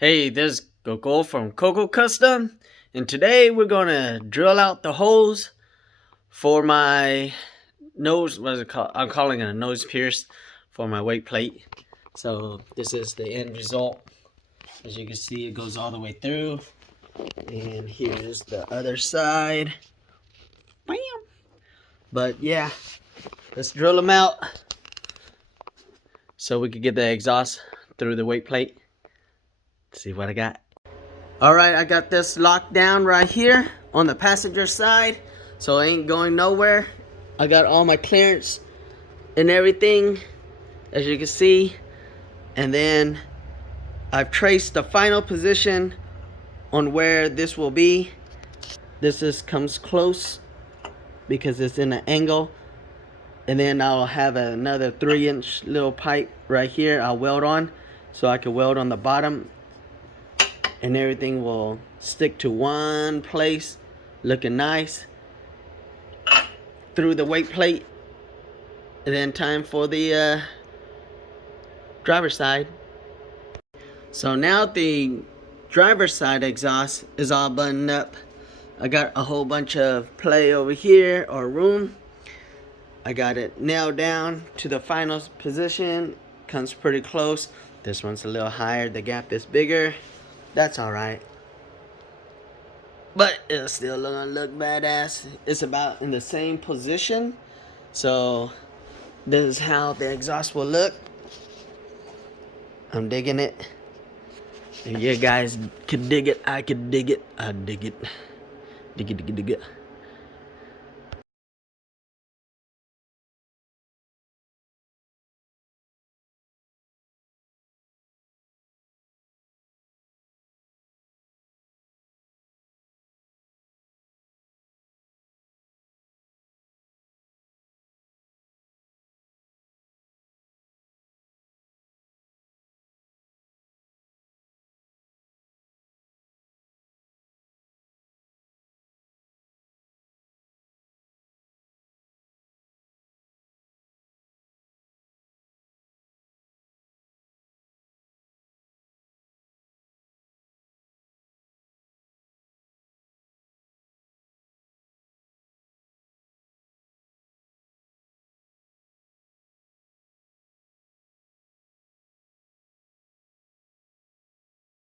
Hey, this is Coco from Coco Custom, and today we're gonna drill out the holes for my nose. What is it called? I'm calling it a nose pierce for my weight plate. So this is the end result. As you can see, it goes all the way through, and here's the other side. Bam! But yeah, let's drill them out so we can get the exhaust through the weight plate. Let's see what I got. Alright, I got this locked down right here on the passenger side, so it ain't going nowhere. I got all my clearance and everything, as you can see. And then I've traced the final position on where this will be. This comes close because it's in an angle. And then I'll have another 3-inch little pipe right here I'll weld on, so I can weld on the bottom, and everything will stick to one place, looking nice through the weight plate. And then time for the driver's side. So now the driver's side exhaust is all buttoned up. I got a whole bunch of play over here, or room. I got it nailed down to the final position. Comes pretty close. This one's a little higher, the gap is bigger. That's alright, but it's still gonna look badass. It's about in the same position. So this is how the exhaust will look. I'm digging it. If you guys could dig it, I could dig it. I dig it. Dig it, dig it, dig it.